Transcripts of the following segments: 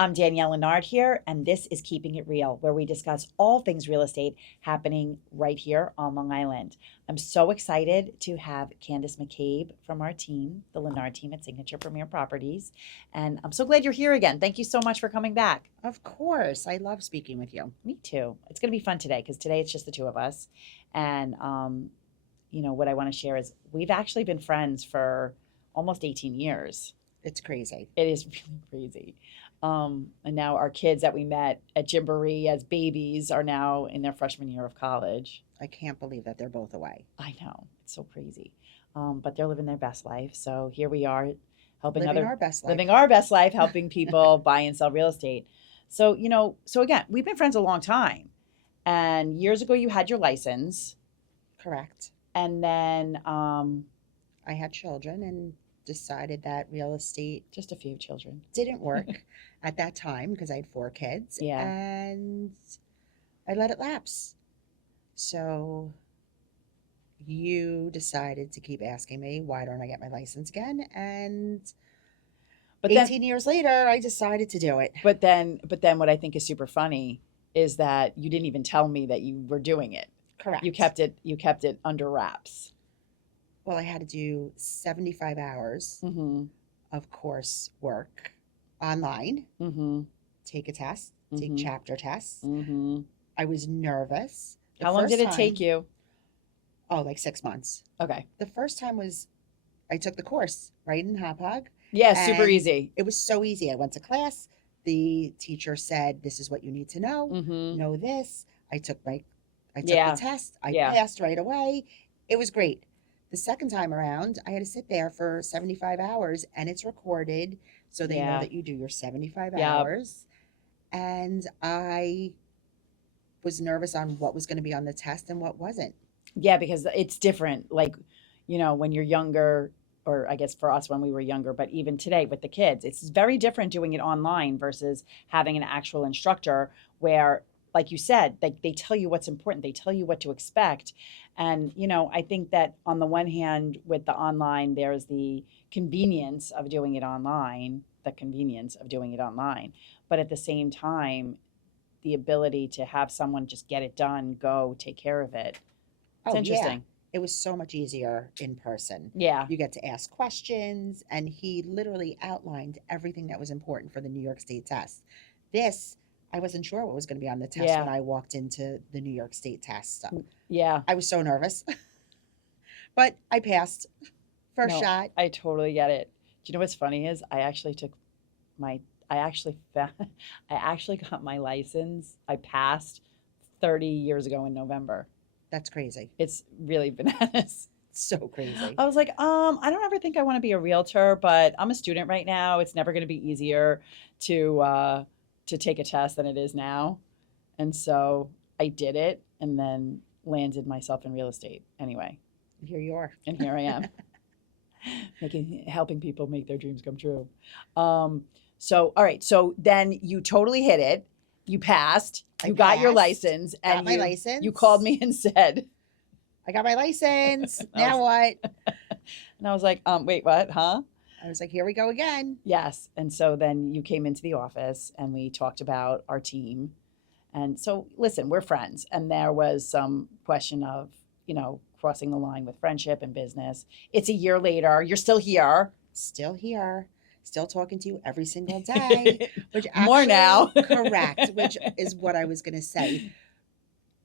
I'm Danielle Lennard here, and this is Keeping It Real, where we discuss all things real estate happening right here on Long Island. I'm so excited to have Candace McCabe from our team, the Lennard team at Signature Premier Properties. And I'm so glad you're here again. Thank you so much for coming back. Of course. I love speaking with you. Me too. It's going to be fun today because today it's just the two of us. And, what I want to share is we've actually been friends for almost 18 years. It's crazy. It is really crazy. And now our kids that we met at Gymboree as babies are now in their freshman year of college. I can't believe that they're both away. I know. It's so crazy. But they're living their best life. So here we are helping Living our best life. living our best life, helping people buy and sell real estate. So, so again, we've been friends a long time. And years ago you had your license. Correct. And then I had children and decided that real estate just a few children didn't work at that time because I had 4 kids. Yeah. And I let it lapse. So you decided to keep asking me, why don't I get my license again? And but 18 years later, I decided to do it. But then what I think is super funny is that you didn't even tell me that you were doing it. Correct. You kept it under wraps. Well, I had to do 75 hours of course work online, take a test, take chapter tests. I was nervous. How long did it take you? Oh, like 6 months. Okay. The first time was I took the course right in Hauppauge. Yeah, super easy. It was so easy. I went to class. The teacher said, this is what you need to know. Know this. I took the test. I passed right away. It was great. The second time around, I had to sit there for 75 hours and it's recorded. So they know that you do your 75 hours. And I was nervous on what was going to be on the test and what wasn't. Yeah, because it's different. Like, when you're younger, or I guess for us when we were younger, but even today with the kids, it's very different doing it online versus having an actual instructor where, like you said, they tell you what's important. They tell you what to expect. And, I think that on the one hand, with the online, there's the convenience of doing it online, But at the same time, the ability to have someone just get it done, go take care of it. It's interesting. Yeah. It was so much easier in person. Yeah. You get to ask questions, and he literally outlined everything that was important for the New York State test. This, I wasn't sure what was going to be on the test when I walked into the New York State test. So yeah. I was so nervous, but I passed first shot. I totally get it. Do you know what's funny is I actually got my license. I passed 30 years ago in November. That's crazy. It's really bananas. So crazy. I was like, I don't ever think I want to be a realtor, but I'm a student right now. It's never going to be easier to take a test than it is now. And so I did it and then landed myself in real estate anyway. Here you are. And here I am. Helping people make their dreams come true. So, all right. So then you totally hit it. You passed. You got your license. Got my license. You called me and said, I got my license. Now what? And I was like, wait, what? Huh? I was like, here we go again. Yes. And so then you came into the office and we talked about our team. And so, listen, we're friends. And there was some question of, crossing the line with friendship and business. It's a year later. You're still here. Still here. Still talking to you every single day. Which actually, more now. Correct. Which is what I was going to say.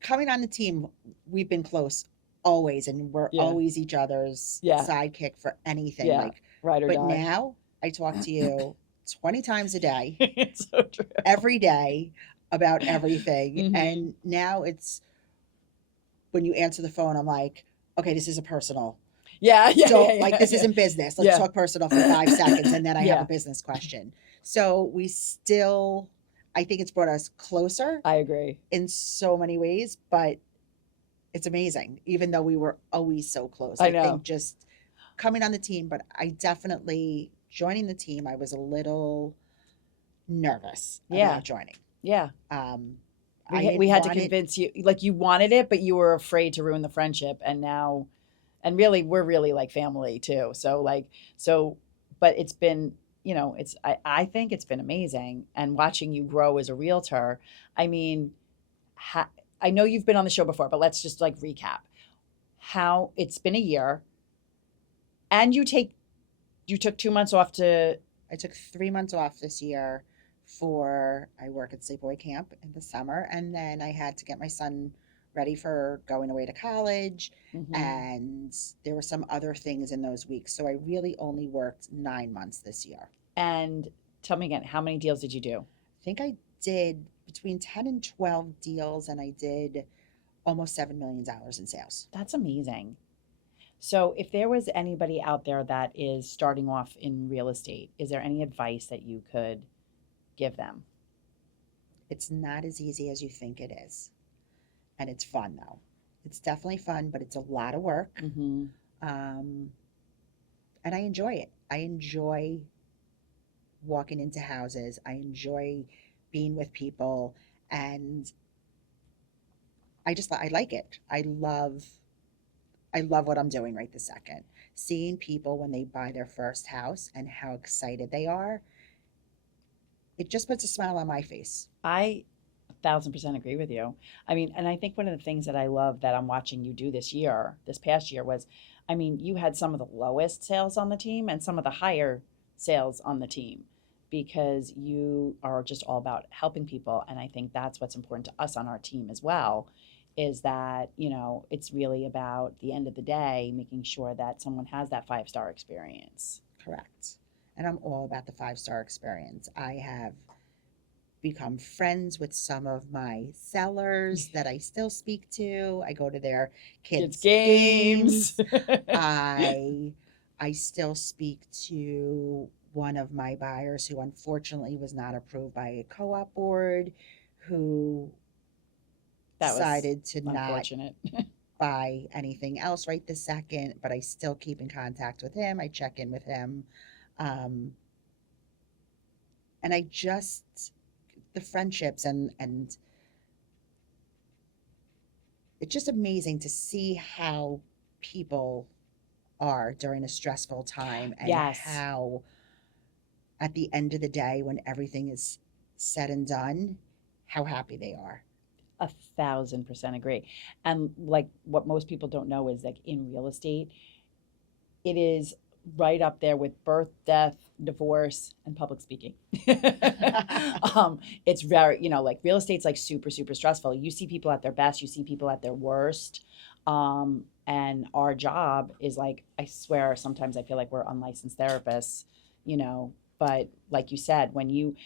Coming on the team, we've been close always. And we're always each other's sidekick for anything. Yeah. Ride or but die. Now I talk to you 20 times a day. It's so true. Every day about everything. And now it's when you answer the phone, I'm like, okay, this is a personal. This isn't business. Let's talk personal for 5 seconds. And then I have a business question. So I think it's brought us closer. I agree. In so many ways, but it's amazing. Even though we were always so close. I know. Think just coming on the team, but I definitely joining the team, I was a little nervous about joining. Yeah. We had to convince you, like you wanted it, but you were afraid to ruin the friendship. And really, we're really like family too. But it's been, I think it's been amazing. And watching you grow as a realtor, I mean, ha- I know you've been on the show before, but let's just like recap how it's been a year, and you took 2 months off to. I took 3 months off this year for I work at sleepaway camp in the summer, and then I had to get my son ready for going away to college, Mhm. and there were some other things in those weeks. So I really only worked 9 months this year. And tell me again, how many deals did you do? I think I did between 10 and 12 deals, and I did almost $7 million in sales. That's amazing. So, if there was anybody out there that is starting off in real estate, is there any advice that you could give them? It's not as easy as you think it is, and it's fun though. It's definitely fun, but it's a lot of work. Hmm. Um, and I enjoy it. I enjoy walking into houses. I enjoy being with people, and I like it. I love what I'm doing right this second. Seeing people when they buy their first house and how excited they are, it just puts a smile on my face. I 1,000% agree with you. I mean, and I think one of the things that I love that I'm watching you do this past year was, I mean, you had some of the lowest sales on the team and some of the higher sales on the team because you are just all about helping people. And I think that's what's important to us on our team as well is that, it's really about the end of the day, making sure that someone has that 5-star experience. Correct. And I'm all about the 5-star experience. I have become friends with some of my sellers that I still speak to. I go to their Kids' kids' games. games. I I still speak to one of my buyers who unfortunately was not approved by a co-op board, who That was decided to not unfortunate. buy anything else right this second, but I still keep in contact with him. I check in with him. Um, and I just the friendships and it's just amazing to see how people are during a stressful time, and Yes. how at the end of the day when everything is said and done, how happy they are. 1,000% agree. And like what most people don't know is like in real estate, it is right up there with birth, death, divorce, and public speaking. It's very, like real estate's like super, super stressful. You see people at their best, you see people at their worst. And our job is like, I swear, sometimes I feel like we're unlicensed therapists, you know, but like you said, when you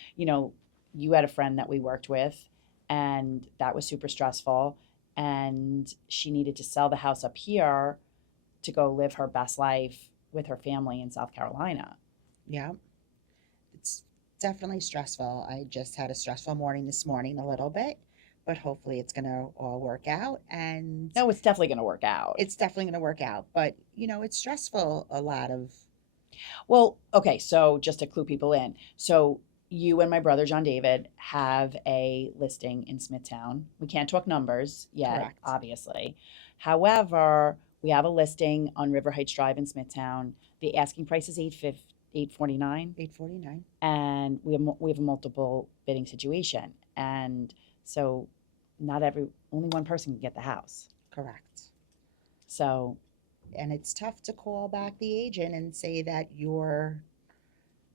had a friend that we worked with and that was super stressful and she needed to sell the house up here to go live her best life with her family in South Carolina. Yeah, it's definitely stressful. I just had a stressful morning this morning, a little bit, but hopefully it's going to all work out, and No, it's definitely going to work out. it's definitely going to work out. But, it's stressful a lot of. Well, okay, so just to clue people in. So you and my brother Jon-David have a listing in Smithtown. We can't talk numbers yet, Correct. obviously. However, we have a listing on River Heights Drive in Smithtown. The asking price is 849, 849. and we have a multiple bidding situation. And so not every only one person can get the house. Correct. So And it's tough to call back the agent and say that your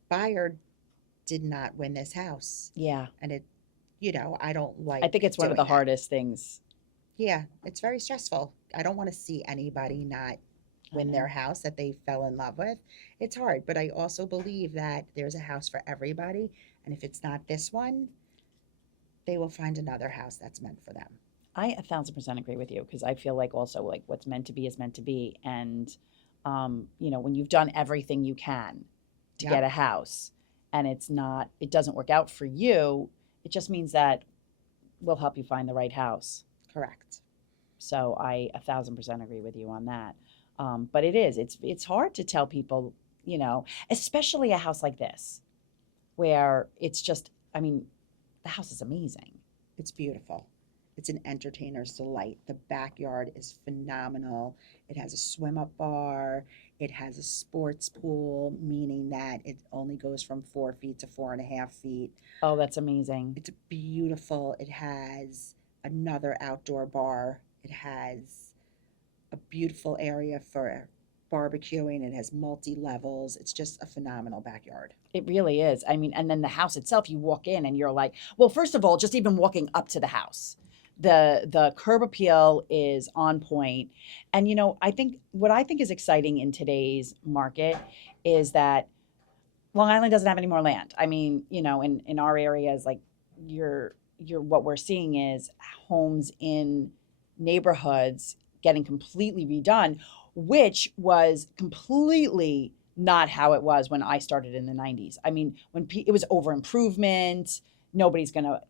buyer did not win this house. yeah, And I don't I like think it's one of the doing that. hardest things. Yeah, it's very stressful. I don't want to see anybody not I win their know. house that they fell in love with. It's hard, but I also believe that there's a house for everybody. And if it's not this one, they will find another house that's meant for them. I 1,000% agree with you because I feel like also like what's meant to be is meant to be. And, when you've done everything you can to Yep, get a house and it doesn't work out for you, it just means that we'll help you find the right house. correct. So I 1,000% agree with you on that. But it's hard to tell people, especially a house like this where it's just, I mean, the house is amazing. It's beautiful. It's an entertainer's delight. The backyard is phenomenal. It has a swim up bar. It has a sports pool, meaning that it only goes from 4 feet to 4.5 feet. Oh, that's amazing. It's beautiful. It has another outdoor bar. It has a beautiful area for barbecuing. It has multi levels. It's just a phenomenal backyard. It really is. I mean, and then the house itself, you walk in and you're like, well, first of all, just even walking up to the house, the curb appeal is on point. And I think what I think is exciting in today's market is that Long Island doesn't have any more land. I mean, in our areas, like you're what we're seeing is homes in neighborhoods getting completely redone, which was completely not how it was when I started in the 90s. I mean, when it was over improvement, nobody's gonna,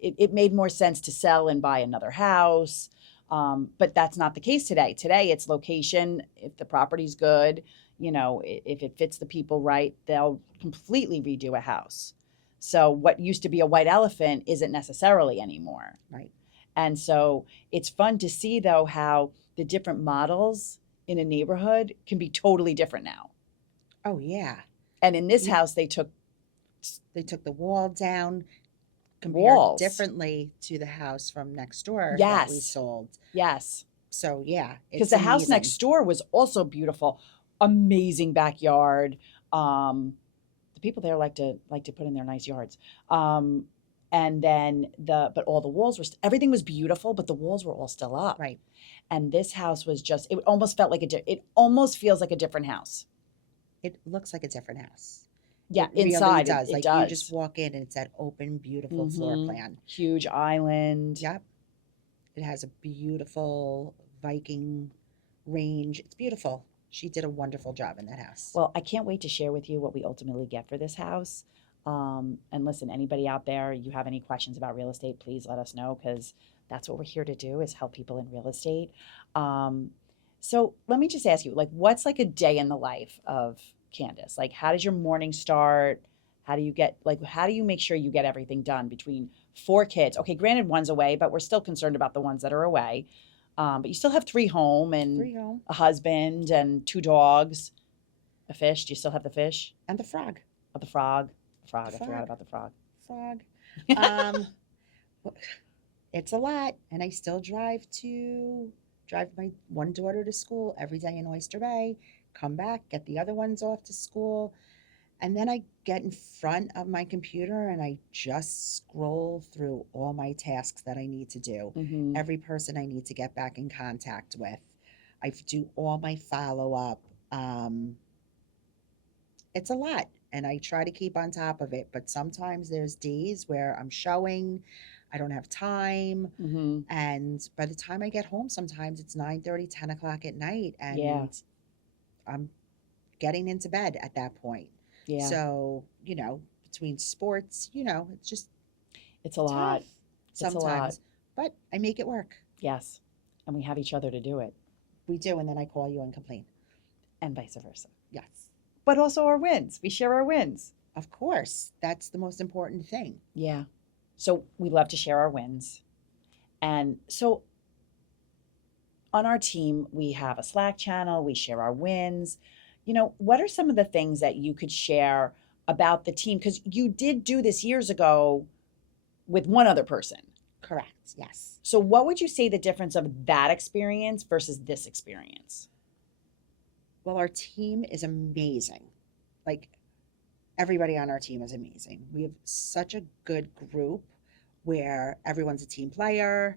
it made more sense to sell and buy another house. But that's not the case today. Today, it's location. If the property's good, if it fits the people right, they'll completely redo a house. So what used to be a white elephant isn't necessarily anymore. Right. And so it's fun to see, though, how the different models in a neighborhood can be totally different now. Oh, yeah. And in this house, they took the wall down, compared walls differently to the house from next door that we Yes. sold. Yes. So yeah, Because it's the house amazing. next door was also beautiful, amazing backyard. The people there like to put in their nice yards. And then but all the walls were everything was beautiful, but the walls were all still up. Right. And this house was just, it almost felt like it almost feels like a different house. It looks like a different house. Yeah, It really inside does. it Like does. you just walk in and it's that open, beautiful floor plan. Huge island. Yep. It has a beautiful Viking range. It's beautiful. She did a wonderful job in that house. Well, I can't wait to share with you what we ultimately get for this house. And listen, anybody out there, you have any questions about real estate, please let us know, because that's what we're here to do, is help people in real estate. So let me just ask you, like, what's like a day in the life of Candace? Like, how does your morning start? How do you make sure you get everything done between 4 kids? Okay, granted, one's away, but we're still concerned about the ones that are away. But you still have 3 home and 3 home. a husband and 2 dogs, a fish. Do you still have the fish? And the frog. Oh, the frog. The I forgot frog. about the frog. Frog. It's a lot, and I still drive my one daughter to school every day in Oyster Bay, come back, get the other ones off to school, and then I get in front of my computer and I just scroll through all my tasks that I need to do. Mm-hmm. Every person I need to get back in contact with. I do all my follow-up. It's a lot, and I try to keep on top of it, but sometimes there's days where I'm showing, I don't have time, Mm-hmm. and by the time I get home, sometimes it's 9:30, 10 o'clock at night, and Yeah. I'm getting into bed at that point. Yeah. So, between sports, it's just It's a lot. tough It's a lot. sometimes, but I make it work. Yes. And we have each other to do it, We do, and then I call you and complain. and vice versa. Yes, But also our wins. We share our wins. of course. That's the most important thing. Yeah. So we love to share our wins. And so on our team, we have a Slack channel, we share our wins. What are some of the things that you could share about the team? Because you did do this years ago with one other person. Correct. Yes. So what would you say the difference of that experience versus this experience? Well, our team is amazing. Like, everybody on our team is amazing. We have such a good group where everyone's a team player.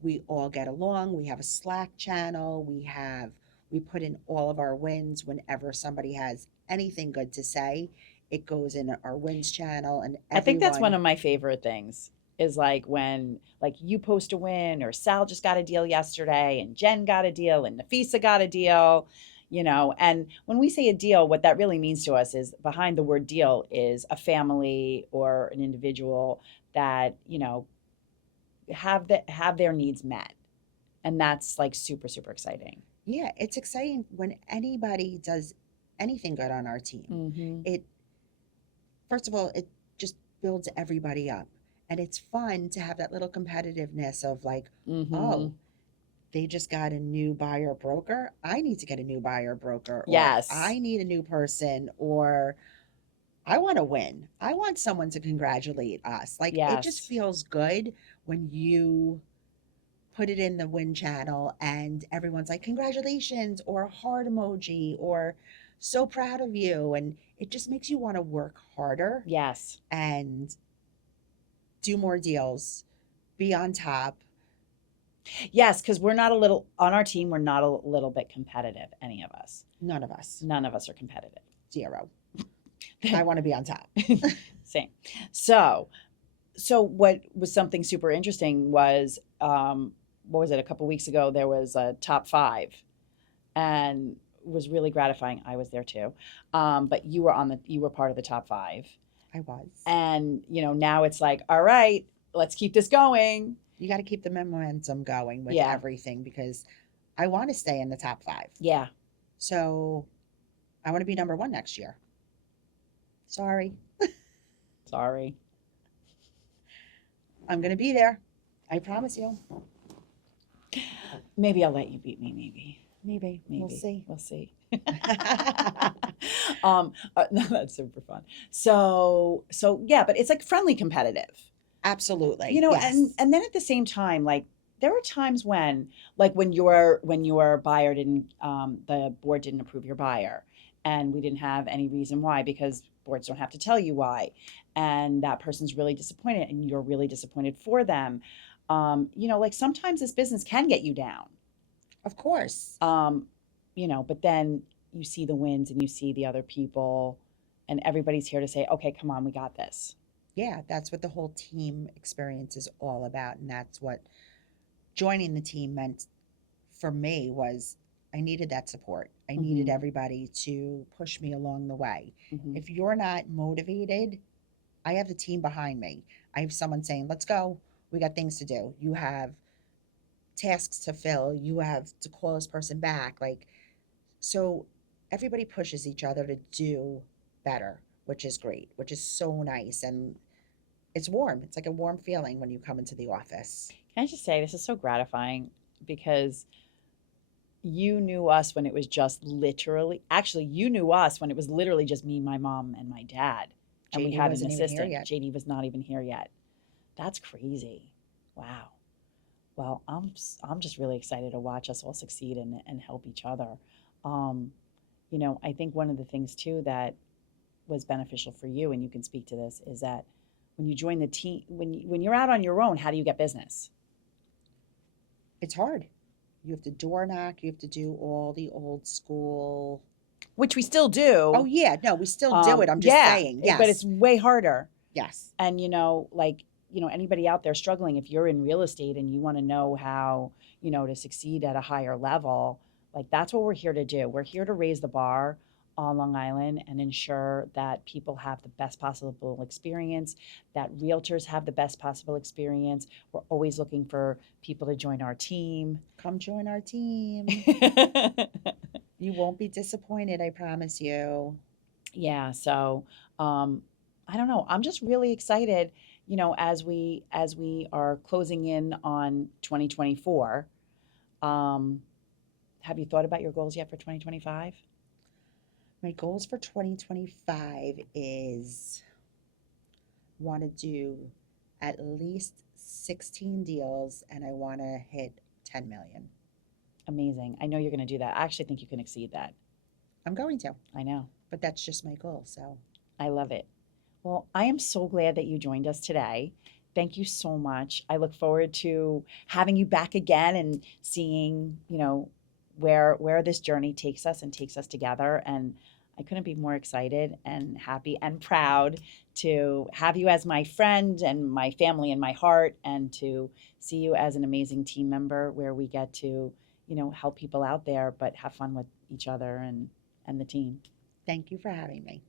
We all get along. We have a Slack channel. We put in all of our wins. Whenever somebody has anything good to say, it goes in our wins channel, and I think that's one everyone. of my favorite things, is like when like you post a win, or Sal just got a deal yesterday, and Jen got a deal, and Nafisa got a deal, and when we say a deal, what that really means to us is, behind the word deal is a family or an individual that, have their needs met. And that's like super, super exciting. Yeah, it's exciting when anybody does anything good on our team. Mm-hmm. It First of all, it just builds everybody up. And it's fun to have that little competitiveness of like, Mm-hmm. oh, they just got a new buyer broker. I need to get a new buyer broker, or Yes. I need a new person, or I want to win. I want someone to congratulate us. Like it just Yes. feels good when you put it in the win channel and everyone's like, congratulations, or a heart emoji, or so proud of you. And it just makes you want to work harder Yes. and do more deals, be on top. Yes, because we're not a little on our team, we're not a little bit competitive, any of us. None of us. None of us are competitive. Zero. I want to be on top. Same. So what was something super interesting was what was it, a couple weeks ago there was a top 5, and it was really gratifying. I was there too. But you were part of the top 5. I was. And now it's like, all right, let's keep this going. You got to keep the momentum going with Yeah. everything, because I want to stay in the top 5. Yeah. So I want to be number 1 next year. Sorry. I'm going to be there. I promise you. Maybe I'll let you beat me. Maybe. We'll see. We'll see. No, that's super fun. So yeah, but it's like friendly competitive. Absolutely. Yes. And then at the same time, like there were times when, like when your buyer didn't, the board didn't approve your buyer, and we didn't have any reason why, because boards don't have to tell you why, and that person's really disappointed, and you're really disappointed for them. Like sometimes this business can get you down. Of course. But then you see the wins and you see the other people, and everybody's here to say, okay, come on, we got this. Yeah, that's what the whole team experience is all about. And that's what joining the team meant for me. Was I needed that support. I needed everybody to push me along the way. If you're not motivated, I have the team behind me. I have someone saying, let's go. We got things to do. You have tasks to fill. You have to call this person back. So everybody pushes each other to do better, which is great, which is so nice. And it's warm. It's like a warm feeling when you come into the office. Can I just say, this is so gratifying, because you knew us when it was just literally, actually, you knew us when it was literally just me, my mom, and my dad. And we had an assistant. JD was not even here yet. That's crazy. Wow. Well, I'm just really excited to watch us all succeed and help each other. I think one of the things too that was beneficial for you, and you can speak to this, is that when you join the team, when you're out on your own, how do you get business? It's hard. You have to door knock. You have to do all the old school, which we still do. Oh yeah, no, we still do it. I'm just saying, yes, but it's way harder. Yes, and anybody out there struggling, if you're in real estate and you want to know how to succeed at a higher level, like that's what we're here to do. We're here to raise the bar on Long Island and ensure that people have the best possible experience, that realtors have the best possible experience. We're always looking for people to join our team. Come join our team. You won't be disappointed, I promise you. Yeah, so I don't know. I'm just really excited, as we are closing in on 2024. Have you thought about your goals yet for 2025? My goals for 2025 is want to do at least 16 deals, and I want to hit 10 million. Amazing. I know you're going to do that. I actually think you can exceed that. I'm going to. I know. But that's just my goal, so. I love it. Well, I am so glad that you joined us today. Thank you so much. I look forward to having you back again and seeing, where this journey takes us and takes us together. And I couldn't be more excited and happy and proud to have you as my friend and my family in my heart, and to see you as an amazing team member where we get to, help people out there, but have fun with each other and the team. Thank you for having me.